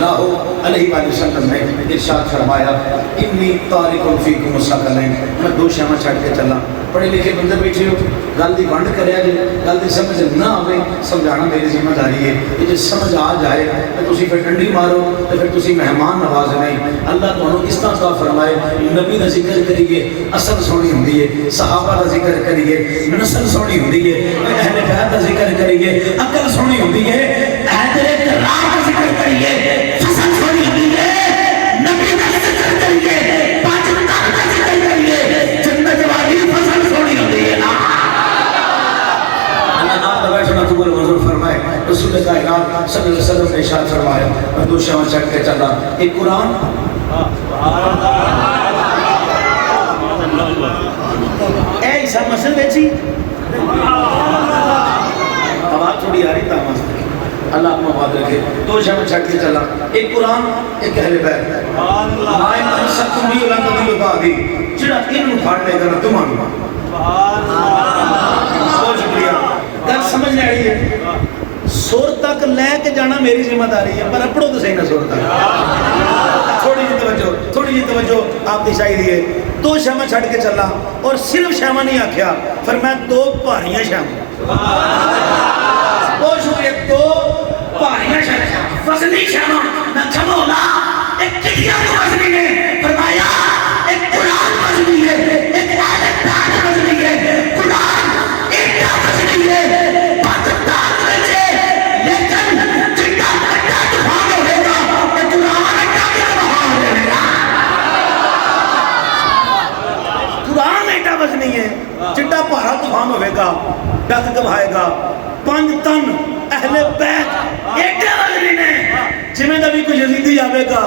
اللہ علیہ وآلہ وسلم نے ارشاد فرمایا انی تارک فیکم الثقلین، میں دو شامہ چھڑ کے چلا۔ پڑھے لکھے بندے بیٹھے ہو، گل دی ونڈ کریا جی، گل دی سمجھ نہ آوے سمجھانا میری ذمہ داری ہے۔ یہ جی سمجھ آ جائے تو تسی پھر ڈنڈی مارو تو پھر تسی مہمان نواز نہیں۔ اللہ تمہیں اس طرح کا فرمائے نبی کا ذکر کریے اصل سونی ہوندی ہے، صحابہ کا ذکر کریے نسل سونی ہوندی ہے، اہل بیت کا ذکر کریے عقل سونی ہوندی ہے، اہل کرام کا ذکر کریے فصل سونی ہوندی ہے، نبی کا ذکر کریے پاکستان کا ذکر کریے جنت والی فصل سونی ہوندی ہے نا۔ اللہ آپ دعوی سنا قبول منظور فرمائے۔ رسول کائنات صلی اللہ علیہ وسلم نے ارشاد فرمایا میں دو شامہ چڑھ کے چلا، ایک قرآن اے عیسیٰ مسجد بیچی آواز تھوڑی آ رہی تھا اللہ اپنا بات رکھے۔ دو شامہ چھڑ کے چلا، ایک قرآن ایک اہل بیت۔ آئے من سکتم بھی اللہ تدل بعدی، جڑا ان پھاڑ لے گا تم آنگا۔ بہت شکریہ، گل سمجھ لے رہی ہے۔ سور تک لے کے جانا میری ذمہ داری ہے، پر اپڑو تو صحیح نہ سور تک۔ تھوڑی جی توجہ آپ دی چاہیے ہے۔ دو شامہ چھڑ کے چلا اور صرف شامہ نہیں آکھیا، فرمایا دو پہاڑیاں شامہ۔ بہت شکریہ، دو پہاڑیاں شامہ، وزنی شامہ نہ چھمولا، ایک کٹیا کو وزنی نے فرمایا ایک قرآن وزنی ہے، ایک آیت بیان وزنی ہے، قرآن ایک وزنی ہے، پاکستان وچے لیکن جنگا کٹا طوفان ہوئے گا کہ قرآن ایٹا بھی بہار ہوئے گا۔ قرآن ایٹا وزنی ہے، جنگا پہاڑا طوفان ہوئے گا، ڈک گبھائے گا، 5 تن اہل بیت ایٹے وزنی نے جمیں نبی کو یزیدی آوے گا۔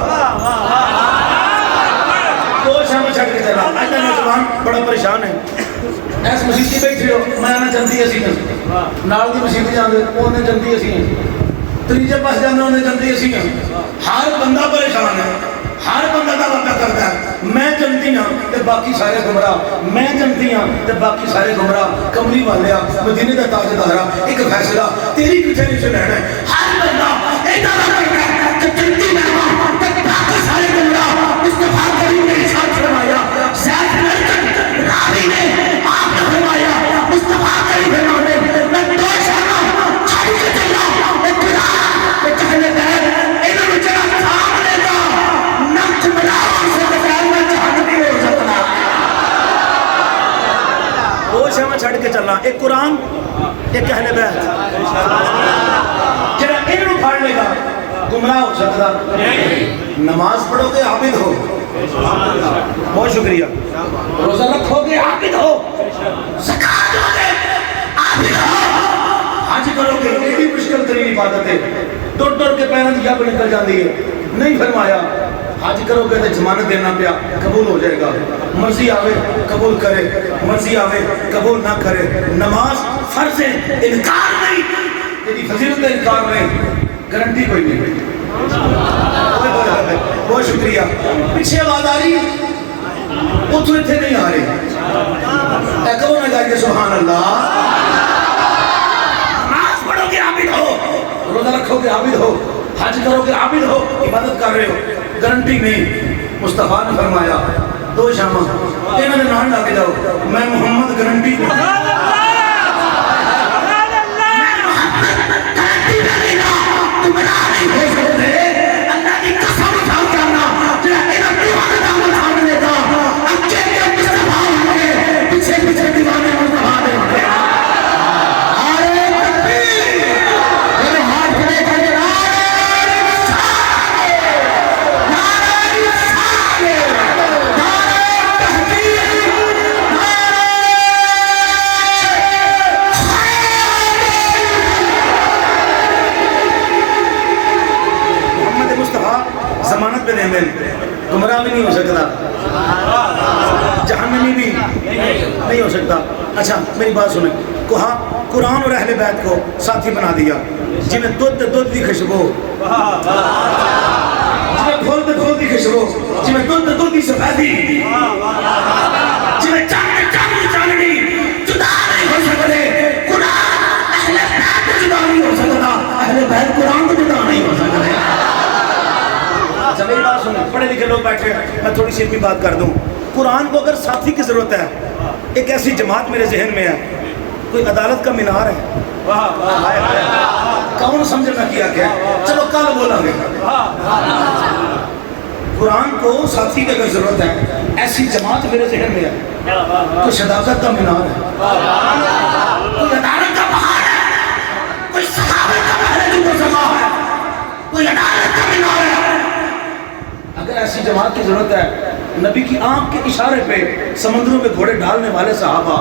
دو شامہ چھڑ کے چلا، آجتا نوجوان بڑا پریشان ہے، ایس مسجد کی بیٹھ رہے ہو، میں آنا جنتی اسی ہیں، نال دی مسجد جاندے انہیں جنتی اسی ہیں، تریجے پاس جاندے انہیں جنتی اسی ہیں۔ ہر بندہ پریشان ہے، ہر بندہ دعویٰ کرتا ہے میں جنتی ہوں تے باقی سارے گمراہ، میں جنتی ہوں تے باقی سارے گمراہ۔ کملی والیا مدینے دا تاجدارا ایک فیصلہ تیری پیچھے نیچے لینا ہے۔ ہر بندہ ایک دعویٰ کرتا ہے کہ جنتی میں ہوں تے باقی سارے گمراہ۔ مصطفیٰ کریم نے ارشاد فرمایا، زید مرکن راوی نے آپ نے فرمایا مصطفیٰ کریم نے میں دو شامہ چھڑ کے چلا، ایک قرآن ایک اہل بیت، انہوں نے جڑا کام لے گا نہ گمراہوں سے بغیر میں جہنمی ہو سکتا۔ دو شامہ چھڑ کے چلا، ایک قرآن ایک اہل بیت، جڑا انہوں پھاڑ لے گا گمراہ ہو سکتا۔ نماز پڑھو گے عابد ہو، بہت شکریہ، روزہ رکھو گے عابد ہو، زکاة دو گے عابد ہو، حج کرو گے ایڈی مشکل ترین عبادت ہے، ٹوٹ ٹوٹ کے پیروں کی جب نکل جاتی ہے۔ نہیں فرمایا حج کرو گے تو ضمانت دینا پیا قبول ہو جائے گا، مرضی آوے قبول کرے، مرضی آوے قبول نہ کرے۔ نماز فرض ہے، انکار نہیں، تیری فضیلت انکار نہیں، گارنٹی کوئی نہیں۔ بہت شکریہ، پیچھے آواز آ رہی ہے اتھو اتھے نہیں آ رہی، اے کہو نہ جائے سبحان اللہ۔ نماز پڑھو گے عابد ہو، روزہ رکھو گے عابد ہو، حج کرو گے عابد ہو، عبادت کر رہے ہو، گارنٹی نہیں۔ مصطفیٰ نے فرمایا دو شامہ انہوں نے نام لا کے جاؤ، میں محمد گارنٹی نہیں، ضمانت پہ دیں دیں، گمراہ بھی نہیں ہو سکتا، جہنمی بھی نہیں ہو سکتا۔ اچھا میری بات سنیں، کہا قرآن اور اہل بیت کو ساتھی بنا دیا، جنہیں دودھ دی خوشبو، جنہیں پھول دی خوشبو، جنہیں دودھ دی سفیدی، جنہیں چاندنی جدا نہیں ہو سکتے، قرآن اہل بیت کو جدا نہیں ہو سکتا، اہل بیت قرآن کو جدا نہیں ہو سکتے۔ پڑھے لکھے لوگ بیٹھے ہیں، میں تھوڑی سی بھی بات کر دوں. قرآن کو اگر ساتھی کی ضرورت ہے، ایک ایسی جماعت میرے ذہن میں ہے، کوئی عدالت کا مینار ہے. کون سمجھنا کیا کیا؟ چلو کل بولا گے. قرآن کو ساتھی کی اگر ضرورت ہے، ایسی جماعت میرے ذہن میں ہے، کوئی صداقت کا مینار ہے، کوئی عدالت کا پہاڑ ہے، کوئی صحابہ کا محل جو سما ہے، کوئی عدالت کا مینار ہے. اگر ایسی جماعت کی ضرورت ہے، نبی کی آنکھ کے اشارے پہ سمندروں میں گھوڑے ڈالنے والے صحابہ،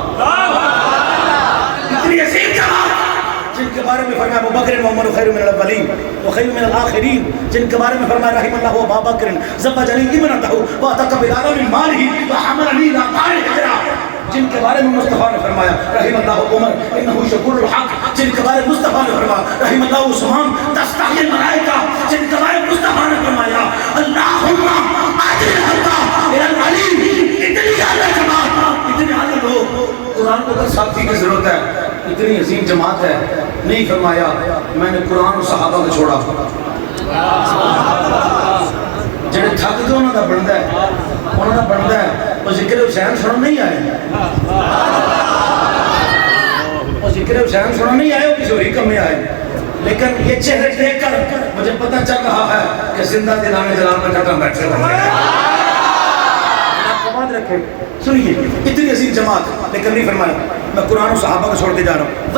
اتنی عظیم جماعت جن کے بارے میں فرمایا ابو بکر و عمر خیر من الاولین و خیر من الآخرین، جن کے بارے میں فرمایا رحم اللہ ابا بکر زوجنی ابنتہ واعتق بلال من مالہ وحملنی الی دار الہجرہ، جن کے بارے میں مصطفیٰ نے فرمایا رحم اللہ عمر انہ شکور الحق، جن کے بارے میں مصطفیٰ نے فرمایا رحم اللہ عثمان تستحی الملائکہ، جن کے بارے میں مصطفیٰ نے فرمایا اللہم اجل الحق الی العلی. اتنی اعلیٰ جماعت، اتنے اعلیٰ لوگ. قرآن کو اگر ساتھی کی ضرورت ہے، اتنی عظیم جماعت ہے. نہیں فرمایا میں نے قرآن و صحابہ کو چھوڑا. جڑے تھک گئے انہوں کا بنتا ہے، انہوں کا بنتا ہے وہ ذکر حسین سنن نہیں آئے، وہ ذکر حسین سنن نہیں آئے، وہ کسی اور کم میں آئے. لیکن یہ چہرے دیکھ کر مجھے پتہ چل رہا ہے کہ زندہ دلانے جلال میں جگہ بیٹھے ہوئے ہیں. رکھے سنیے اتنی عظیم جماعت، لیکن نہیں فرمایا میں قرآن و صحابہ کو چھوڑ کے جا رہا ہوں.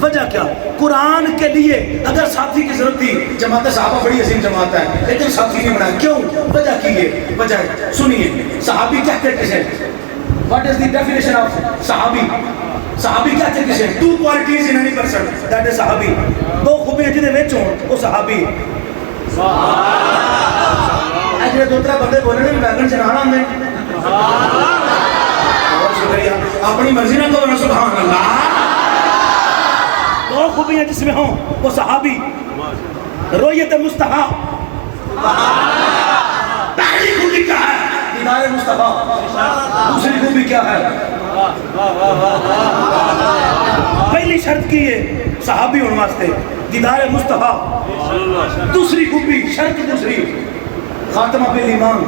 وجہ کیا؟ قرآن کے لیے اگر ساتھی کی ضرورت تھی، جماعت صحابہ بڑی عظیم جماعت ہے لیکن ساتھی نہیں بنایا. کیوں؟ وجہ کی ہے، وجہ ہے سنیے. صحابی کہتے کسے؟ What is the definition of صحابی؟ صحابی کہتے کسے؟ Two qualities in any person, that is صحابی. دو خوبیاں جہدے وچ ہون وہ صحابی. اجے دو ترے بندے بولنے میں ویگن چلانا آندے، بہت شکریہ، اپنی مرضی نہ کرو. سبحان اللہ. دو خوبیاں جس میں ہوں وہ صحابی. رویت مصطفیٰ، پہلی خوبی کیا ہے؟ دیدار مصطفیٰ. دوسری خوبی کیا ہے؟ پہلی شرط کی ہے صحابی ہونے واسطے دیدار مصطفیٰ. دوسری خوبی، شرط دوسری، خاتمہ بالایمان.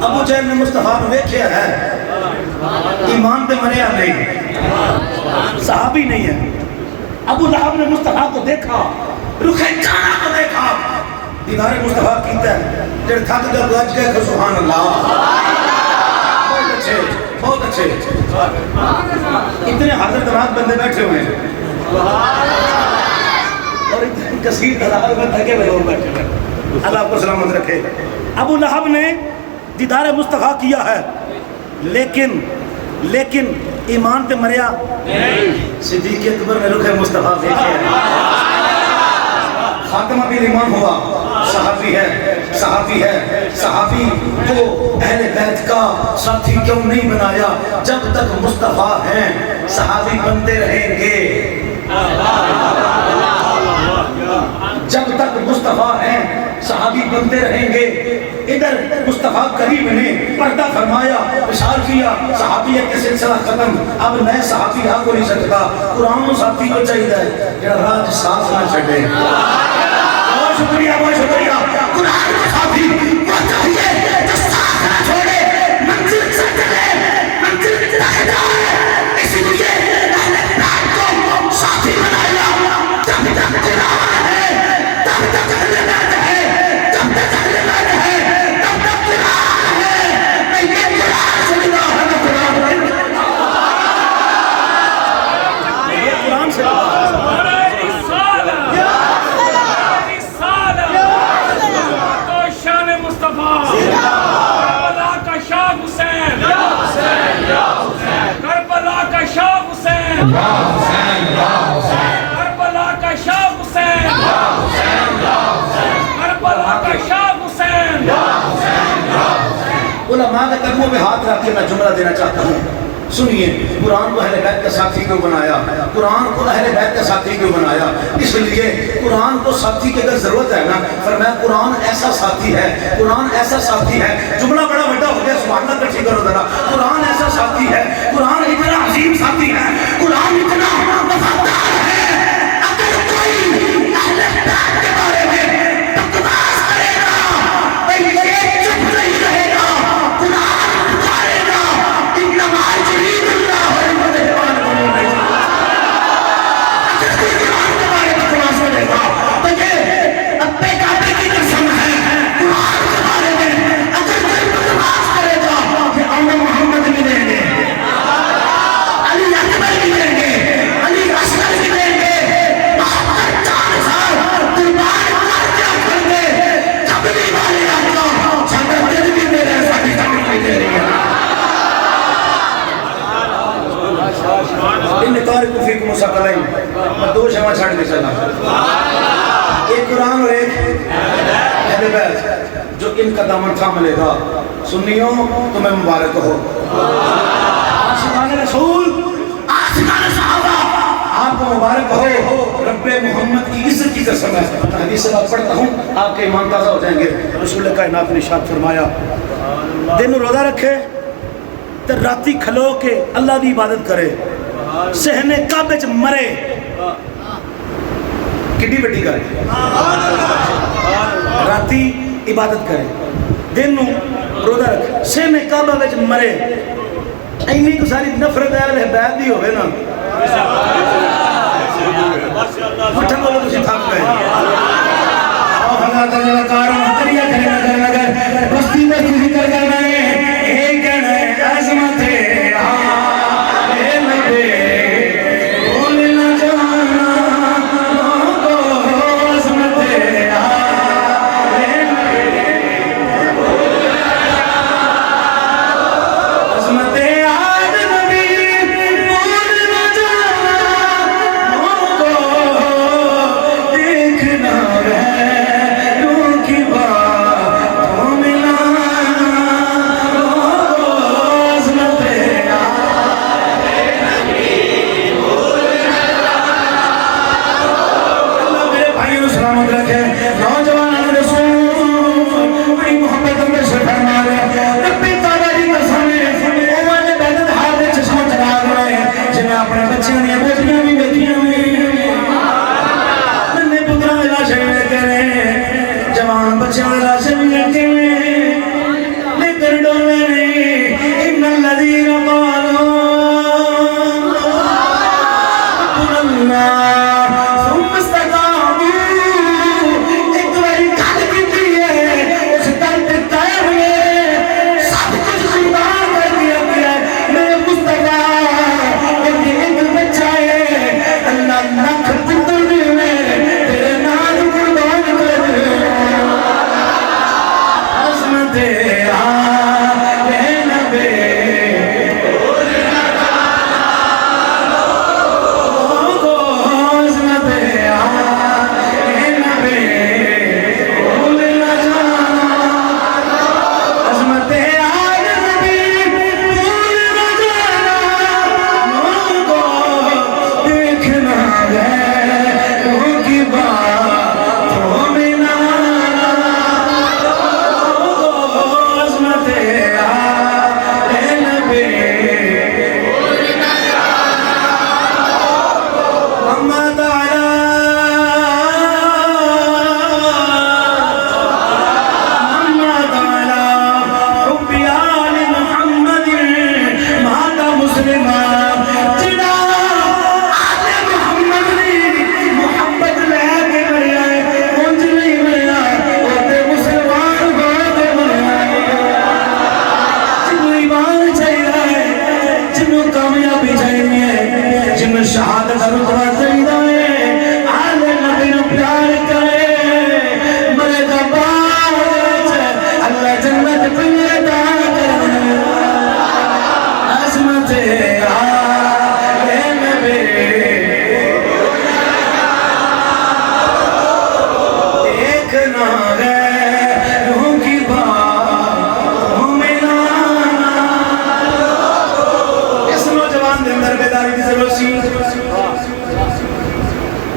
ابو جہل نے مصطفیٰ کو دیکھا ہے، ایمان پہ مریا نہیں، صحابی نہیں ہے. ابو لہب نے مصطفیٰ کو دیکھا، رخ جانا کو دیکھا، دیدار مصطفیٰ کیتا ہے. جب تھک گئے گج گئے سبحان اللہ. بہت اچھے، بہت اچھے. اتنے حاضر دماغ بندے بیٹھے ہوئے ہیں اور اتنے کثیر تعداد میں تھکے ہوئے لوگ بیٹھے ہوئے. اللہ آپ کو سلامت رکھے. ابو لہب نے دیدار مصطفیٰ کیا ہے لیکن ایمان پہ مریا نہیں. صدیق اکبر نے رخ مصطفیٰ دیکھے، خاتمہ بالایمان ہوا. صحابی ہے، صحابی ہے. صحابی کو اہل بیت کا ساتھی کیوں نہیں بنایا؟ جب تک مصطفیٰ ہیں صحابی بنتے رہیں گے. جب تک مصطفیٰ ہیں صحابی بنتے رہیں گے. ادھر مصطفیٰ کریم نے پردہ فرمایا، اشار کیا، صحابیت کے سلسلہ ختم. اب نئے صحابی آ کو نہیں سکتا. قرآن و صحابی کو چاہیے جڑا راج ساتھ نہ چھڑے. بہت شکریہ، بہت شکریہ. قرآن و صحابی وہ چاہیے جو ساتھ نہ چھوڑے، منزل سے چلے، منزل چلائے جائے. اسی لیے اہل بیت کو ساتھی بنایا. جب تک قرآن ہے، تب تک اہل بیت ہے، جب تک اہل بیت ہے تب تک قرآن ہے. میں یہ قرآن سے جدا ہے، میں قرآن ہے، یہ قرآن سے جدا ہے. علماء کے قدموں پہ ہاتھ رکھ کے میں جملہ دینا چاہتا ہوں. سنیے، قرآن کو اہل بیت کا ساتھی کیوں بنایا؟ قرآن کو اہل بیت کا ساتھی کیوں بنایا؟ اس لیے قرآن کو ساتھی کی اگر ضرورت ہے نا، فرمایا قرآن ایسا ساتھی ہے، قرآن ایسا ساتھی ہے. جملہ بڑا بڑا ہو گیا، سبحان اللہ کٹھی کرو ذرا. قرآن ایسا ساتھی ہے، قرآن اتنا عظیم ساتھی ہے، قرآن اتنا وفادار ہے. اگر کوئی اہل بیت کے بارے میں بکواس بیت جو ان کا دامن تھام لے گا، سنیوں تمہیں مبارک ہو۔ عاشقان رسول، عاشقان صحابہ، آپ کو مبارک ہو۔ رب محمد کی عزت کی قسم ہے، حدیث سے پڑھتا ہوں آپ کے ایمان تازہ ہو جائیں گے۔ رسول کائنات نے ارشاد فرمایا دن روزہ رکھے تو راتی کھلو کے اللہ دی عبادت کرے، صحن کعبے چ مرے، کڈی بڑی گل، راتی عبادت کرے، دن روزہ رکھے، صحن کعبہ وچ مرے، اینی کو ساری نفرت اہل بیت دی ہوئے نا، مٹھا بولو تسی تھک گئے۔ حضرت اللہ کارم کریا کرے نگر بستی میں کسی کر کر گئے، ایک کہنا ہے عظمت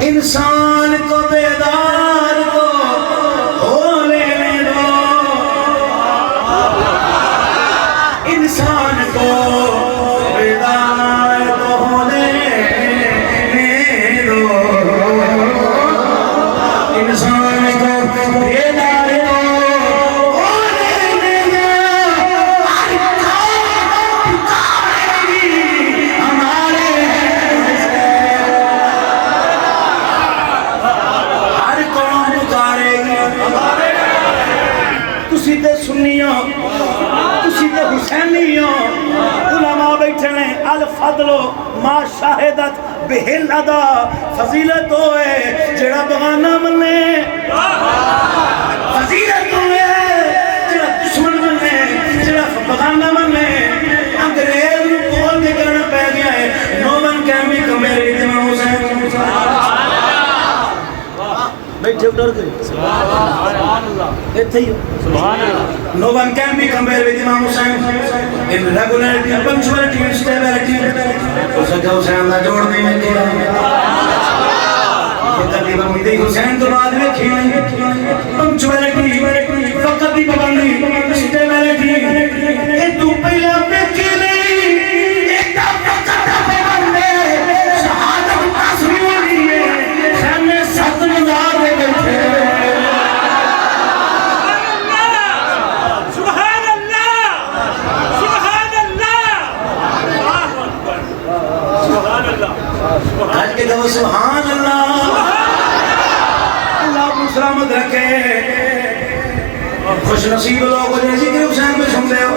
انسان کو بیدار ہو لینے دو، انسان کو بیدار ہو لینے دو، انسان کو بیدار ہو لینے دو، ہمارے سنیوں تسی تے حسینیوں علماء بیٹھے نے الفضل ما شاہدت بہل ادا فضیلت ہوئے جڑا بغانہ منے، فضیلت ہوئے جڑا دشمن منے، جڑا بغانہ منے۔ انگریز نو بول کے کرنا پہ گیا ہے نومن کیمی کمیری تمام حسین بیٹھے ڈر گئے اتھے ہی no one can be compared with Imam Hussain in regularity, punctuality and stability. اس کا حسین دا جوڑ نہیں میں کیا فقط امیدی حسین تو بعد میں کھیلیں punctuality فقط پابندی stability یہ تو پہلے اپنے کھیلیں ایک دا فقط پابندے شہادت تاثری ہوئی ہے سامنے 7 نظار دے بیٹھے آج کے دو سبحان اللہ اللہ کو سلامت رکھے خوش نصیب لوگ جو ذکر حسین میں سنتے ہو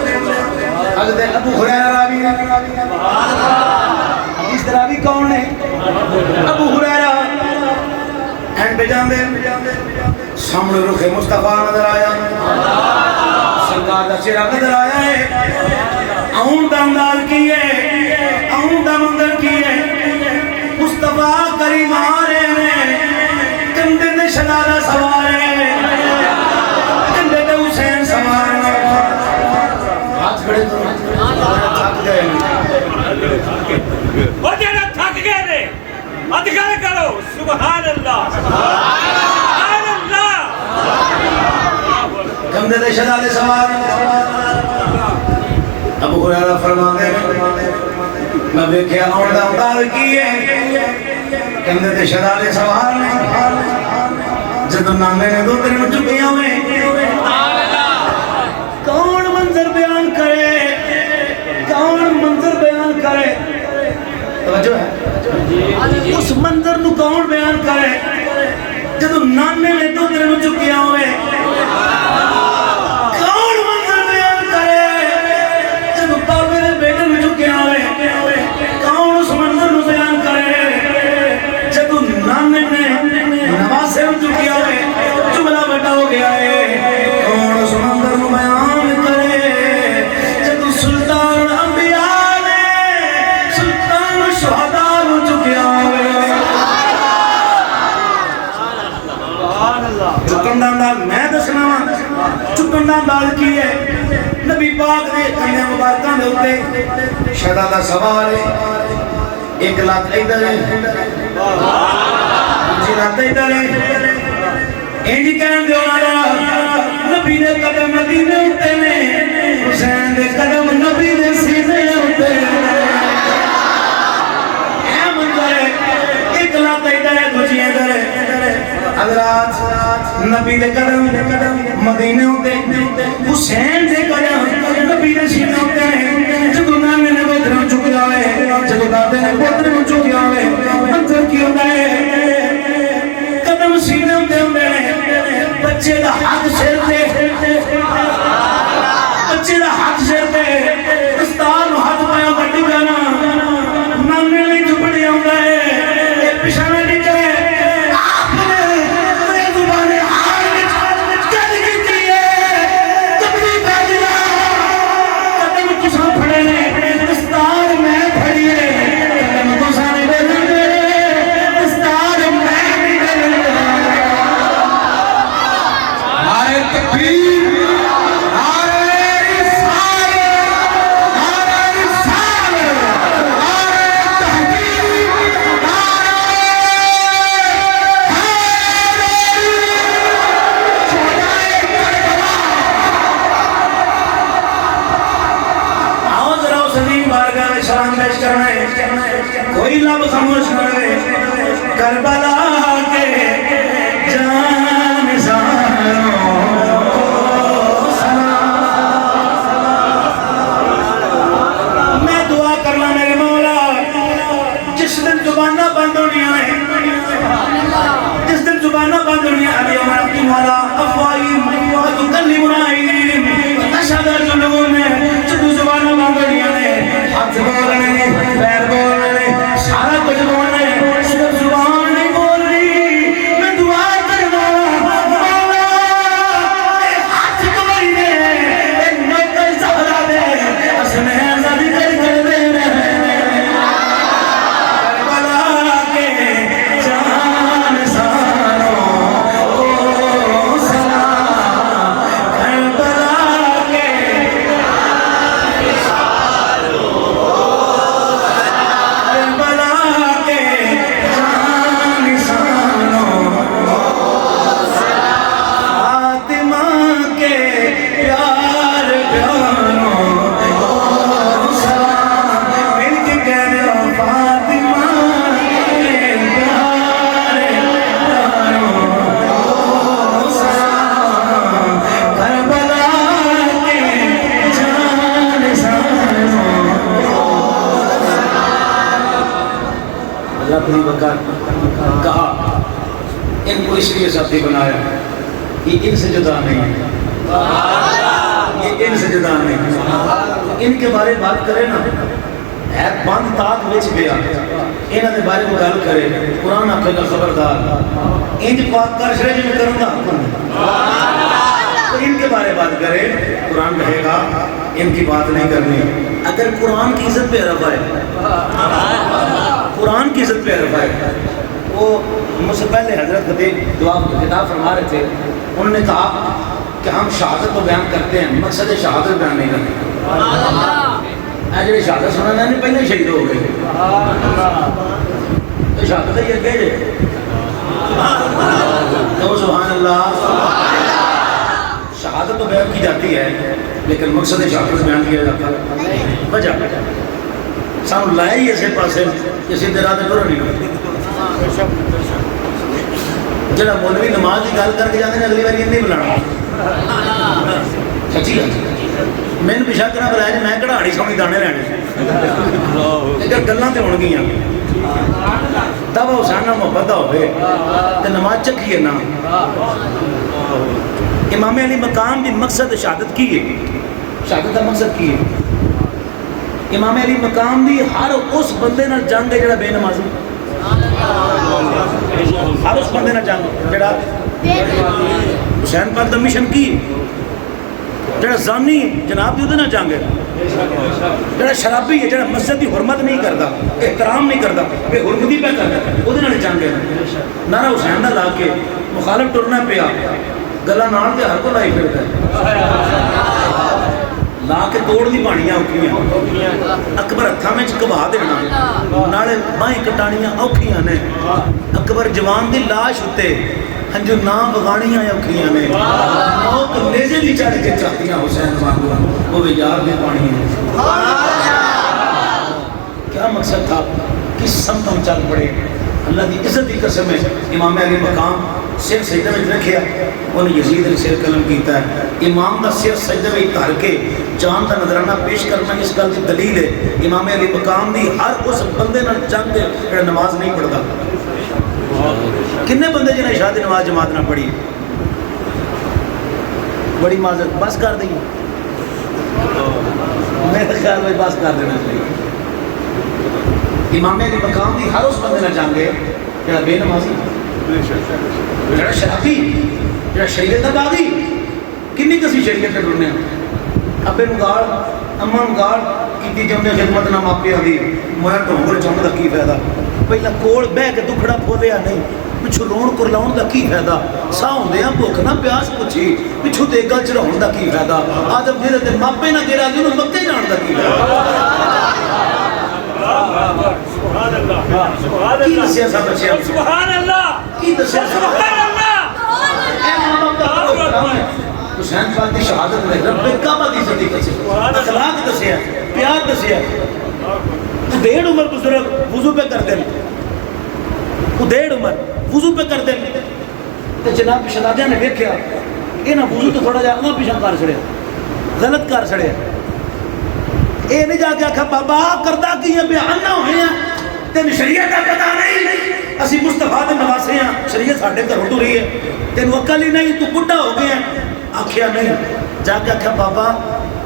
حضرت ابو ہریرہ راوی اس راوی کون ہے ابو ہریرہ اینڈ پہ جان دے سامنے رخ مصطفیٰ نظر آیا سرکار دا چہرہ نظر آیا ہے اون دا انداز کی ہے اون دا منظر کی ہے مصطفیٰ کریم آرے ہیں کندے دے شدادہ سوارے کندے دے حسین سوارے ہاتھ کھڑے تو تھک گئے وہ جنہ تھک گئے نے ادھگر کرو سبحان اللہ سبحان اللہ کندے دے شدادہ سوارے ابو ہریرہ فرماتے ہیں میں دیکھیا اور دا انداز کی ہے کندے تے شدالے سوار نے جدو نانے نے دو تیرے میں چکیاں ہوئے کون منظر بیان کرے کون منظر بیان کرے توجہ ہے اس منظر نو کون بیان کرے جدو نانے نے دو تیرے میں چکیاں ہوئے کون منظر بیان کرے جدو بابے نے بیٹے میں چکیاں ہوئے کون اس منظر نو بیان کرے جدو نانے نے نماز سے ہم چکی ہوئے جملہ بٹا ہو گیا ہے کون اس منظر نو بیان کرے جدو سلطان انبیاء نے سلطان شہداء نو چکی ہوئے چکندان دال میں دسنا چکندان دال کی ہے نبی پاک نے کندے مبارکان دے ہوتے شہدادہ سوار ہے ایک لات ادھر ہے جی لات ادھر ہے اینجی کہن دے ہونا نبی دے قدم مدینے ہوتے نے حسین دے قدم نبی دے سینے ہوتے اے منظر ہے ایک لات ادھر ہے دوچی ادھر ہے حضرات نبی دے قدم مدینے ہوتے حسین دے قدم نبی دے سینے ہوتے ہیں جدو نانے نے بہتر ہم چکے آئے جدو دادے نے بہتر ہم چکے آئے منظر کی ہوتا ہے قدم سینے ہوتے ہوتے ہیں بچے دا ہاتھ سیر دے بچے دا ہاتھ سیر دے دستار ہاتھ پایا بڑی گانا نانے نے جھپڑی ہوتا ہے ایک پشانے نکلے کوئی لب خاموش کرے کربلا کے جان سانوں میں دعا کرنا میرے مولا جس دن زبانہ بند ہونی آئے جس دن زبانہ بند ہونی آئے علی عمر کی مولا افوائیم وَتُكَلِّمُنَا أَيْدِيهِمْ وَتَشْهَدُ أَرْجُلُهُمْ جدو زبانہ بند ہونی آئے ہاتھ بولنے پیر بولنے سارا کچھ بولنے صرف زبان نہیں بول رہی میں دعا کرنا مولا ہاتھ کبھی دے ایک نوکر زہرا دے اسنے آزادی کر دے کربلا کے جان سانوں کو کر کہا ان کو اس لیے ساتھی بنایا کہ ان سے جدا نہیں ہے، یہ ان سے جدا نہیں ہے، ان کے بارے بات کرے نا ہے بند تاک وچ گیا انہاں دے بارے میں گل کرے قرآن آکھے گا خبردار انج پاک کر شرے جو کرن دا تو ان کے بارے بات کرے قرآن کہے گا ان کی بات نہیں کرنی۔ اگر قرآن کی عزت پہ حرف آئے، قرآن کی عزت پہ حرف آئے، وہ مجھ سے پہلے حضرت خطیب دعا کتاب فرما رہے تھے، انہوں نے کہا کہ ہم شہادت تو بیان کرتے ہیں مقصد شہادت بیان نہیں کرتے۔ جو شہادت سننا نہیں پہلے ہی شہید ہو گئے تو شہادت ہی اگے جے تو سبحان اللہ۔ شہادت تو بیان کی جاتی ہے لیکن مقصد شہادت بیان کیا جاتا ہے وجہ سانو لائے ہی ایسے پاسے کسی طرح سے ٹر نہیں ہوتی۔ جڑا مولوی نماز کی گل کر کے جاتے ہیں اگلی بار نہیں بلانا سچی گل میں نے پیشہ کرنا بلایا میں کڑھاڑی سونی دانے لینے لیکن گلاں تے ہون گیاں دعوی حسین نہ محبت دا ہوئے تے نماز چکھیے نا۔ امام علی مقام دی مقصد شہادت کی ہے، شہادت کا مقصد کی ہے امام علی مقام دی ہر اس بندے نال جنگ ہے جڑا بے نمازی، ہر اس بندے نال جنگ جڑا حسین پاک دا مشن کی جڑا زانی ہے جناب دی نال جنگ ہے، جڑا شرابی ہے جڑا مسجد دی حرمت نہیں کرتا احترام نہیں کرتا بے حرمتی پہ کرتا وہ نال جنگ ہے۔ نعرہ حسین دا لا کے مخالف ٹرنا پیا گلا نال تے ہر کو لائی پھرتا ہے لا کے توڑ دی پانیاں اوکھیاں اکبر ہتھاں وچ کبا دینا نالے باہیں کٹانیاں اوکھیاں نے اکبر جوان دی لاش اتے ہنجو نام بغانیاں اوکھیاں نے موت نیزے دی چڑھ کے چاہتیاں حسین وانگو وہ بھی یار دی پانیاں کیا مقصد تھا کس سمت ہم چل پڑے اللہ دی عزت دی قسم ہے امام علی مقام سر سجدہ میں رکھیا انہیں یزید نے سر قلم کیتا ہے امام دا سر سجدہ میں اتار کے جان دا نظرانہ پیش کرنا اس گل کی دلیل ہے امام علی مقام دی ہر اس بندے نال جنگ دے جڑا نماز نہیں پڑھتا کنے بندے جنہیں عشاء دی نماز جماعت نہ پڑھی بڑی معذرت بس کر دیں میرے خیال میں بس کر دینا چاہیے امام علی مقام دی ہر اس بندے نال جنگ ہے جڑا بے نمازی جڑا شرابی جڑا شریعت دا باغی کنی کسی شریعت تے ڈرنے ابے نوں گال اماں نوں گال کیتی جاندے خدمت نہ ماپیاں دی میں ڈھونگل چنگ دا کی فائدہ پہلا کول بہ کے دکھڑا پھولیا نہیں پچھو رون کرلاؤن دا کی فائدہ سا ہوندے ہیں بھوک نہ پیاس پوچھی پچھو دیگا چڑھاؤن دا کی فائدہ آدم میرے تے ماپے نہ گرا دی انہوں مکے جان دا کی فائدہ کی دسیا سا بچیاں سبحان اللہ کی دسیا سبحان اللہ حسین پاک دی شہادت میں رب کعبہ دی عزت دی قسم اخلاق دسیا پیار دسیا ادھیڑ عمر بزرگ وضو پہ کر دیں ادھیڑ عمر وضو پہ کر دیں تو جناب شہزادیاں نے دیکھا یہ نہ وضو تو تھوڑا جا اگاں پیچھے کر چھڑیا غلط کر چھڑیا اے نہیں جا کے آکھا بابا کردا کی ہے بیان نہ ہوئے ہیں تین شریعت کا پتہ نہیں اسی مصطفیٰ دے نواسے ہیں شریعت ساڈے گھروں تو رہی ہے تین عقل ہی نہیں تو بڈھا ہو گئے ہیں آکھیا نہیں جا کے آکھا بابا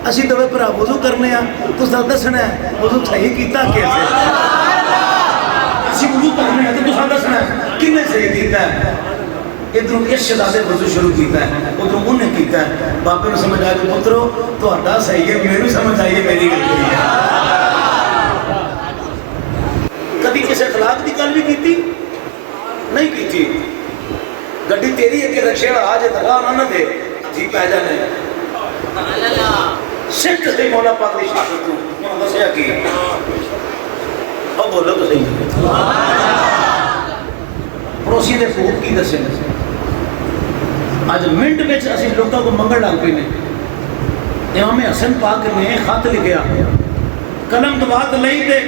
اسی دوے پر وضو کرنے ہیں تو ساتھ دسنا ہے وضو صحیح کیتا کیسے اسی وضو کرنے ہیں تو ساتھ دسنا ہے کنے صحیح کیتا ہے ادھروں اس شہزادے وضو شروع کیتا ہے ادھروں انہیں کیتا ہے باپے نے سمجھ آیا کہ پترو تو اڈا صحیح ہے میرے سمجھ آئیے میری غلطی ہے کبھی کسی اخلاق دی گل بھی کیتی نہیں کیتی گڈی تیری ہے کہ رکشے والا آ جائے راہ نہ دے جی پہ جانے سکھ تے مولا پاک دی شہادت تو انہوں دسیا کی اب بولو تو صحیح پڑوسی دے خوب کی دسے آج منٹ بچ اسی لوگوں کو منگل لگ پہ نے امام حسن پاک نے خط لکھیا قلم دوات لئی تے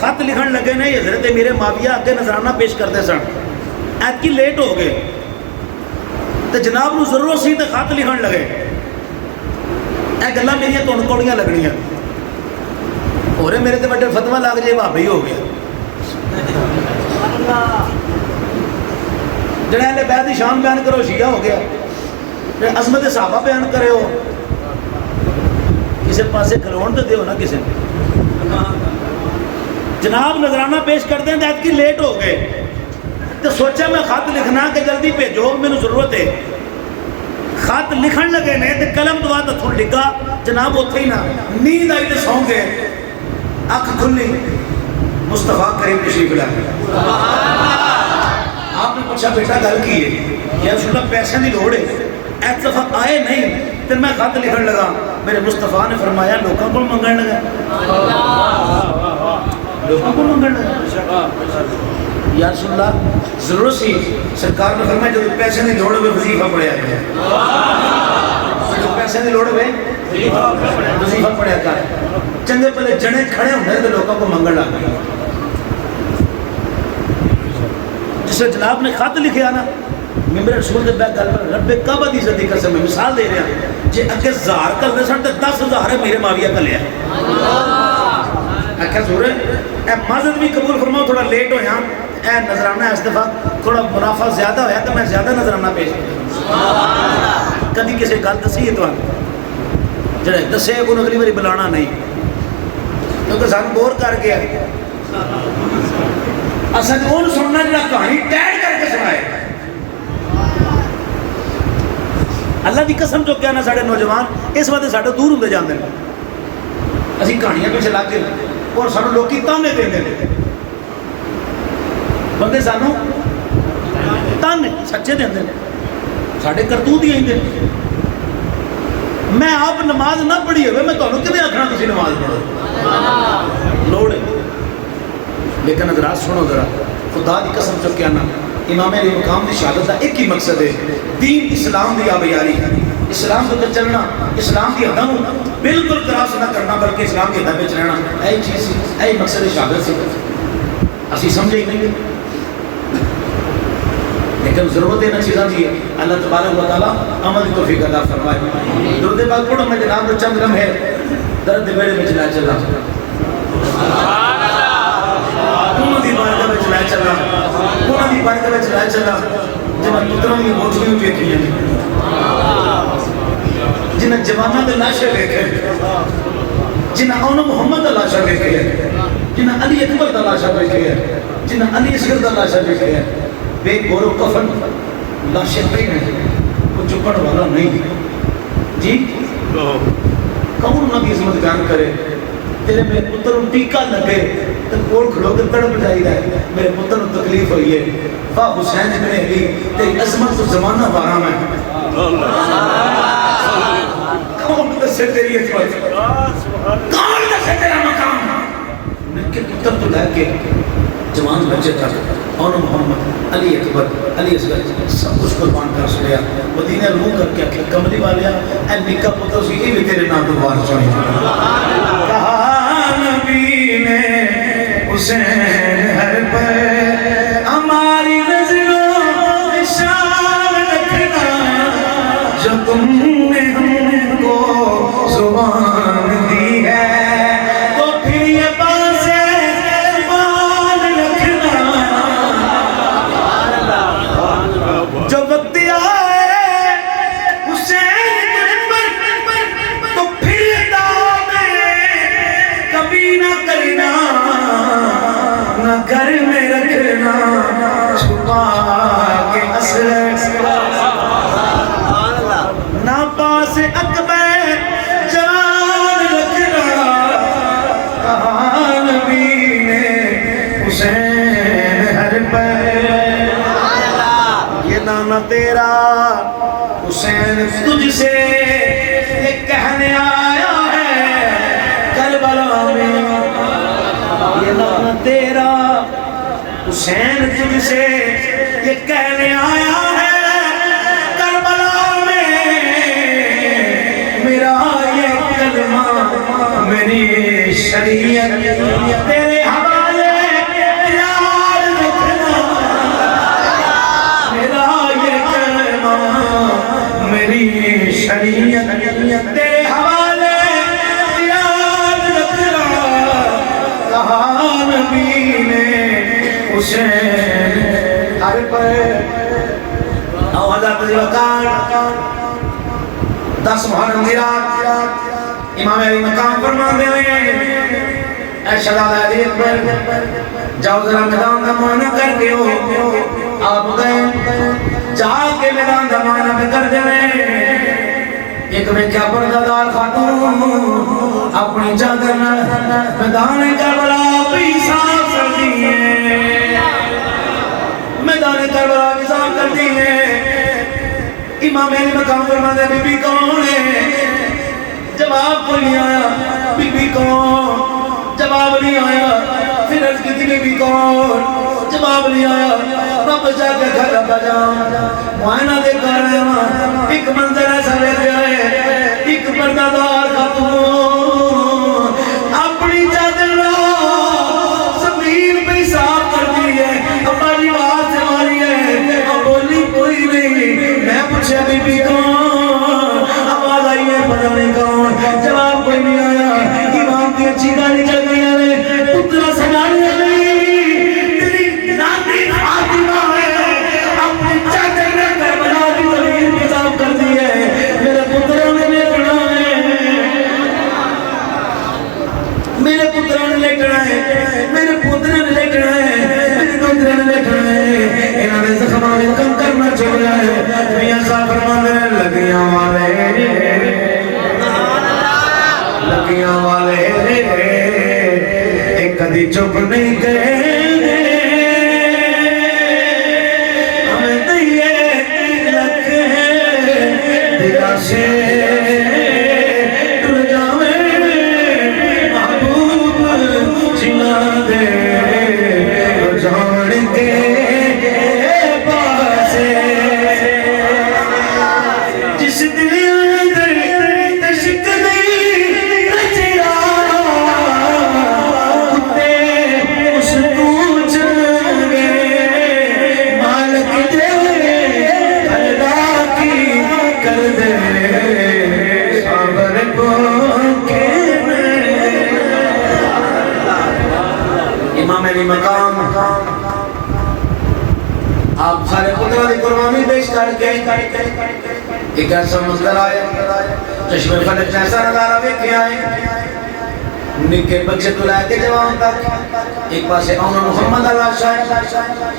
خط لکھن لگے نے حضرت میرے معاویہ آگے نظرانہ پیش کرتے سن ایت کی لیٹ ہو گئے تو جناب نو ضرورت سی تے خط لکھن لگے اے گلاں میری تون کوڑیاں لگنیاں اور میرے تے بڑے فتوی لگ جائے بھابی ہو گیا جڑے اہل بیت دی شان بیان کرو شیعہ ہو گیا، جڑے عظمت صحابہ بیان کرے ہو کسی پاسے کھلون دے ہو نا کسی جناب نظرانہ پیش کرتے ہیں دیت کی لیٹ ہو گئے تو سوچا میں خط لکھنا کہ جلدی بھیجو مینوں ضرورت ہے، خط لکھن لگے نے تے قلم دوا ہتھوں ڈگا جناب اوتھے ہی نہ نیند آئی تے سو گئے، اکھ کھلی مصطفیٰ کریم تشریف لائے۔ آپ نے پوچھا بیٹا گل کی ہے یا رسول اللہ پیسے دی لوڑ ہے، ایک دفعہ آئے نہیں تے میں خط لکھن لگا، میرے مصطفیٰ نے فرمایا لوکاں کول منگن لگا، لوکاں کول منگن لگا یا رسول اللہ ضرورت سی، سرکار نے فرمایا جو پیسے دی لوڑ ہوئے وظیفہ پڑھیا کر، جو پیسے دی لوڑ ہوئے وظیفہ پڑھیا کر، چنگے پہلے جنے کھڑے ہوندے تے لوکاں کو منگن لگ گئے۔ جس سے جناب نے خط لکھیا نا ممبر رسول دے بیک گل پر رب کعبہ دی عزت دی قسم ہے، مثال دے رہا ہوں جے اگے 1000 کلے سن تے 10,000 ہے میرے معاویہ کلیا آخیا سورے اے معذرت بھی قبول فرماؤ تھوڑا لیٹ ہویا، اے نظرانہ اس دفعہ تھوڑا منافع زیادہ ہویا تو میں زیادہ نظرانہ پیش کرتا کدی کسی گل دسی ہے تو جڑے دسے کو اگلی باری بلانا نہیں کیونکہ سان بور کر گیا اصل اون سننا جڑا کہانی ٹیڈ کر کے سنائے۔ اللہ دی قسم جو کیا نا ساڑے نوجوان اس وقت ساڑے دور ہوندے جاندے ہیں، اسی کہانیاں پیچھے لگ کے اور سانو لوکی تانے دیندے ہیں، بندے سانو تانے سچے دیندے ہیں، ساڑے کرتوت ہی آئندے ہیں۔ میں آپ نماز نہ پڑھی ہوئے میں تانوں کدے آکھنا تسی نماز پڑھو لوڑ ہے، لیکن حضرات سنو ذرا خدا دی قسم چو کیا نا امام علی مقام دی شہادت دا ایک ہی مقصد ہے، دین اسلام دی آبیاری، اسلام کو چلنا، اسلام کی حدوں بالکل کراس نہ کرنا بلکہ اسلام کی حدوں میں رہنا، اے چیز اے مقصد شہادت سے اسی سمجھے ہی نہیں، لیکن ضرورت ہے نا چیزاں دی اللہ تبارک و تعالیٰ عمل کی توفیق عطا فرمائے۔ درود پاک پڑھو میں جناب نے چند لمحے درد بیڑے میں چلا چلا انہوں دی بارگاہ میں چلا چلا انہوں دی بارگاہ میں چلا چلا جنہاں پتروں کی موجودی ویکھی ہیں، جنہاں جوانوں دے لاشے ویکھے، جنہاں اون محمد دا لاشا ویکھے، جنہاں علی اکبر دا لاشا ویکھے، جنہاں علی اصغر دا لاشا ویکھے، بے گورو کفن لاشے پہ ہیں، وہ چپڑ والا نہیں جی کون انہوں کی عظمت بیان کرے، تیرے میرے پتر ان ٹیکہ لگے تو کوڑ کھلو کر تڑپ جائی رہے، میرے پتر ان تکلیف ہوئی ہے، واہ حسین ابن علی تیری عظمت تو زمانہ بارہ میں کون دسے تیری عظمت، کون دسے تیرا مقام، نکے پتر تو لے کے جوان بچے تک اور محمد علی اکبر علی اصغر سب کچھ قربان کر سکیا، مدینہ روح کر کے اکھے کملی والیا اے نکا پتر سی یہ بھی تیرے نام دوبار سنی کہا نبی نے حسین ہر پر ہماری نظروں شان رکھنا، جو تم نے ہم کو زبان دی ہے تو پھر یہ بازے زبان رکھنا، جو وقت آئے حسین پر تو پھر دعوے کبھی نہ کرنا، نہ گھر میں رکھنا چھپا کے اسرار، نہ پاس اکبر جان رکھنا، کہا نبی نے حسین ہر پر یہ نانا تیرا حسین تجھ سے یہ کہنے آیا ہے کربلا میں، یہ نانا تیرا حسین تجھ سے یہ کہنے آیا ہے کربلا میں، میرا یہ کلمہ میری شریعت تیرے حوالے یاد رکھنا، میرا یہ کلمہ میری شریعت تیرے حوالے یاد رکھنا، کہا نبی نے حسین ہر پہ او حضرت دی وقار 10 محرم دی رات امام علی مقام فرماندے اے شہزادہ علی اکبر جاؤ ذرا میدان دا معائنہ کر کے ہو آپ گئے جا کے میدان دا معائنہ میں کر دے ایک میں کیا پردہ خاتون اپنی چادر میدان کربلا بھی صاف کر دی ہے میدان کربلا بھی صاف کر دی ہے امام علی مقام فرماندے بی بی کون ہے جواب کوئی نہیں آیا بی بی کون جواب نہیں آیا پھر عرض کی تھی بی بی کون جواب نہیں آیا رب جا کے گھر بجا معائنہ دے کر رہے ہیں ایک منظر ایسا لے گیا ہے ایک پردہ دار خاتون اپنی چادر زمین پہ صاف کر دی ہے اپنی بات سے ماری ہے اب بولی کوئی نہیں میں پوچھا بی بی کون آواز آئی ہے پتہ نہیں کون جواب کوئی نہیں آیا امام کی اچھی گاڑی چل گئی ہے پترا سنائی ہے تیری ناتی فاطمہ ہے اپنی چادر میں کربلا کی زمین پہ صاف کر دی ہے میرے پتروں نے لیٹنا ہے میرے پتروں نے لیٹنا ہے میرے پتروں نے لیٹنا ہے میرے پتروں نے لیٹنا ہے انہوں نے زخمہ میں کم کرنا چھوڑا ہے میاں صاحب فرمانے لگیاں والے لگیاں والے ایک کدی چپ نہیں گئے ہمیں دیئے لگ دلا سے ٹر جاویں محبوب جنا دے جان کے پاسے جس دل اندر عشق نہیں رچیا کتے اس کو چل گئے مالک دے اللہ کی کر دے صبر کو کے امام علی مقام آپ سارے قدرہ دی قربانی پیش کر کے ایک ایسا منظر آئے چشم فلک جیسا نظارہ دیکھے آئے نکے بچے تو لائے کے جوان تک ایک پاسے عمر محمد اللہ شاہ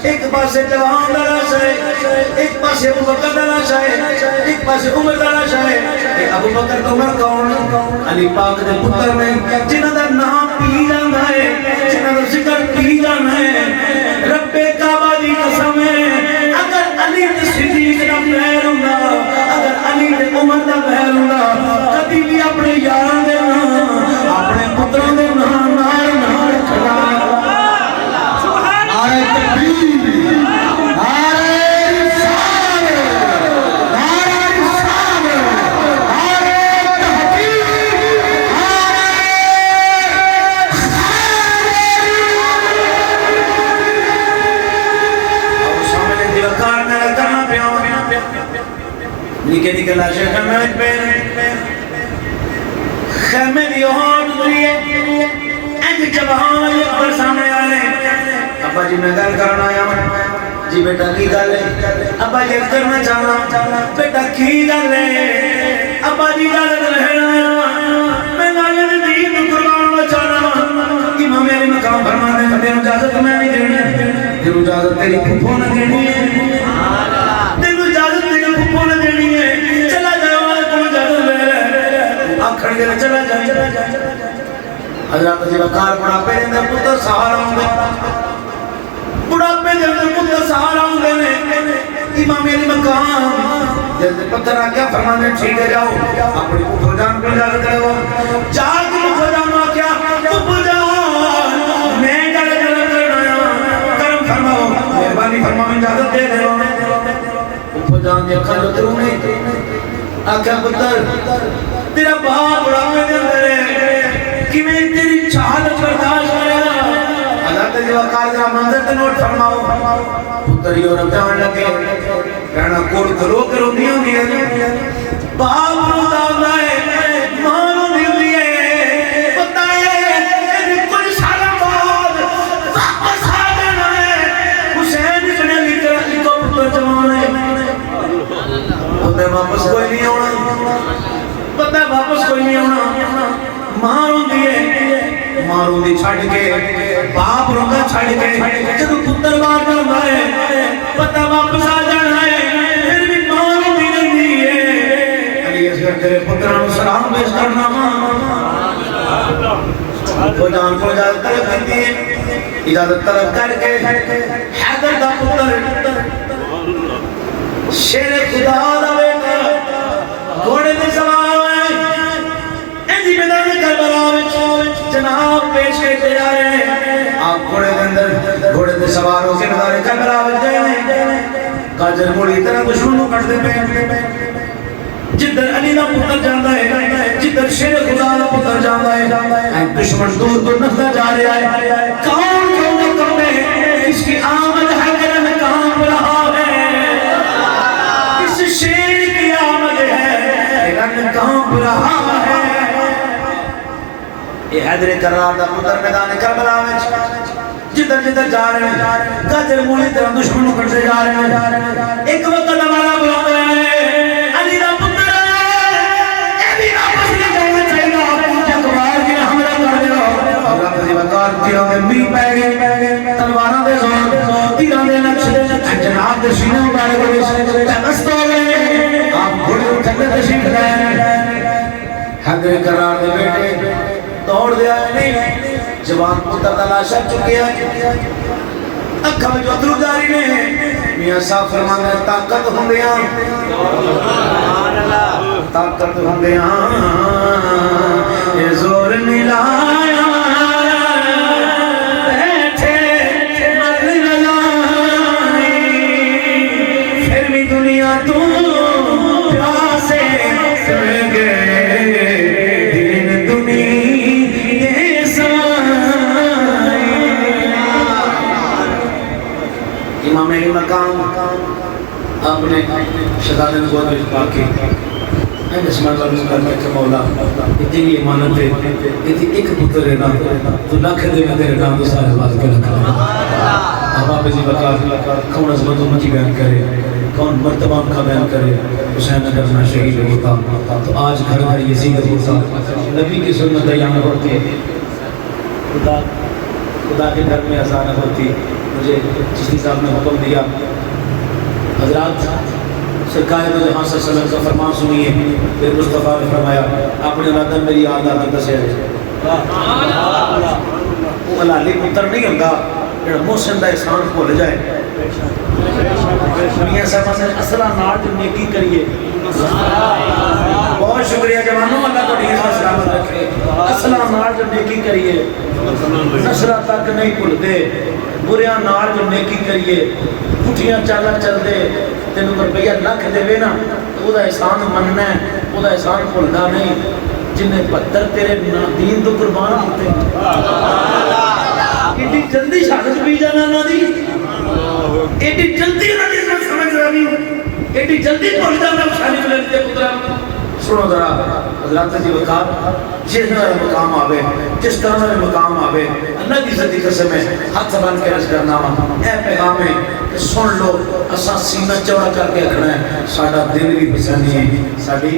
ایک پاسے جوان اللہ شاہ ایک پاسے ابو بکر اللہ شاہ ایک پاسے عمر اللہ شاہ ابو بکر تو عمر کون علی پاک دے پتر میں جنہ دا نام پی جانا ہے جنہ دا ذکر پی جانا ہے رب کعبہ دی قسم ہے اگر علی دے صدیق دا بہر ہونا اگر علی دے عمر دا بہر ہونا کبھی بھی اپنے یاران دے اپنے پتروں دے نام نار کھڑا آئے تکبیر آئے رسال آئے رسال آئے تحقیق اب شامل دیوکار میں رکھنا پیاں نکے نکلا شیخ میں پہنے خیمے دی ہون دریے ایک جوان اکبر سامنے آنے ابا جی میں گل کرنا آیا جی بیٹا کی گل ہے ابا یہ کرنا چاہنا بیٹا کی گل ہے ابا جی گل رہنا آیا میں گل دین قربان بچانا امام علی مقام فرمانے میں تیرے اجازت میں نہیں دینی تیرے اجازت تیری پھپھو نہ دینی ہے تیرے اجازت تیری پھپھو نہ دینی ہے چلا جائے والا کو اجازت لے لے آکھڑ کے چلا جائے حضرت جی وقار بڑھاپے دے پتر سہارا ہوں گے بڑھاپے دے پتر سہارا ہوں گے امام علی مقام جلد پتر آگیا فرمانے ٹھیک ہے جاؤ اپنی پتر جان کو اجازت لے گو جاگ پتر جان کو آگیا پتر جان میں جلد کرنا کرم فرماؤ مہربانی فرماؤ اجازت دے دے پتر جان دے کھل اتروں نے آگیا پتر تیرا باپ بڑھاپے دے اندر ہے کہ میں تیری چالت برداشت کرے گا حضرت جی وقار ذرا منظر تے نوٹ فرماؤ پتر یہ رب جان لگے کہنا کوڑ کرو کرو نہیں ہوں گی باپ روتا ہوتا ہے ماں رو نہیں ہوئی ہے پتہ ہے کچھ سالہ بعد واپس آ جانا ہے واپس کوئی نہیں آنا پتہ واپس کوئی نہیں آنا ماں روندی ہے ماں روندی چھڑ کے باپ روندا چھڑ کے جب پتر باہر جاندا ہے پتہ واپس آ جانا ہے پھر بھی ماں روندی رہندی ہے علی اصغر تیرے پتراں نوں سلام پیش کرنا وہ جان کو اجازت طلب کرتی ہے اجازت طلب کر کے حیدر دا پتر شیر خدا دا بیٹا گھوڑے دے سوار ہوئے انجی میدان کربلا وچ جناب پیش کرتے آ رہے ہیں آپ گھوڑے دے اندر گھوڑے دے سوار ہو کے میدان کربلا وچ گئے کاجر گھوڑی طرح دشمن کو کٹ دے پے جدھر علی دا پتر جاندا ہے جدھر شیر خدا دا پتر جاندا ہے دشمن دور دور نستا جا رہا ہے کون کون کرنے اس کی آمد ہے کرن کام رہا ہے اس شیر کی آمد ہے کرن کام رہا ہے یہ حیدر کرار دا پتر میدان کربلا وچ جدھر جدھر جا رہے ہیں گاجر مولی طرح دشمن کو کٹتے جا رہے ہیں ایک وقت ہمارا بلاتا ہے علی دا پتر تیروں دے می پہ گئے تلواراں دے زور تیروں دے نقش جناب دے سینے مبارک ہوئے دست ہو گئے آپ گھوڑے اٹھنے تشریف لائے حیدر کرار دے بیٹے دوڑ دیا نہیں جوان پتر تلاشا چکے اکھا میں جو اترو جاری نے میاں صاحب فرمانے طاقت ہوں دیاں طاقت ہوں دیاں یہ زور ملایا امام علی مقام آپ نے شہزاد نبوت میں پاک کے اے بسم اللہ کرنے کے مولا اتنی امانت ہے اتنی ایک پتر ہے نا تو لاکھ دے میں تیرے نام تو سارے بات کر رکھا اب آپ جی وقات کون عظمت امت کی بیان کرے کون مرتبہ کا بیان کرے حسین اگر نہ شہید ہوتا تو آج گھر گھر یہ سیدت ہوتا نبی کی سنت یہاں ہوتی ہے خدا کے گھر میں اذان ہوتی مجھے چشتی صاحب نے حکم دیا حضرات سرکار دو جہاں صلی اللہ علیہ وسلم کا فرمان سنیے پھر مصطفیٰ نے فرمایا اپنے وطن میری یاد آتا دسے ہے وہ حلالی پتر نہیں ہوتا جڑا محسن دا احسان بھول جائے میاں صاحب نے اصلہ نال جو نیکی کریے بہت شکریہ جوانوں اللہ کو ڈھیر سلامت رکھے اصلہ نال جو نیکی کریے نسلہ تک نہیں بھولتے بریاں نال جو نیکی کریے پٹھیاں چالا چل دے تینوں روپیہ لکھ دے نا تو دا احسان مننا ہے وہ دا احسان بھولنا نہیں جنہیں 72 تیرے دین تو قربان ہوتے ایڈی جلدی شہادت بھی جانا نہ دی ایڈی جلدی نہ دی سمجھ رہی ایڈی جلدی پہنچ جانا شانی ملے دے پترہ سنو ذرا حضرات جی وقات جس طرح مقام آوے جس طرح مقام آوے اللہ کی ذاتی قسم ہے ہاتھ بن کے عرض کرنا اے پیغام ہے کہ سن لو اساں سینہ چوڑا کر کے رکھنا ہے ساڈا دل بھی پسند ہے ساڈی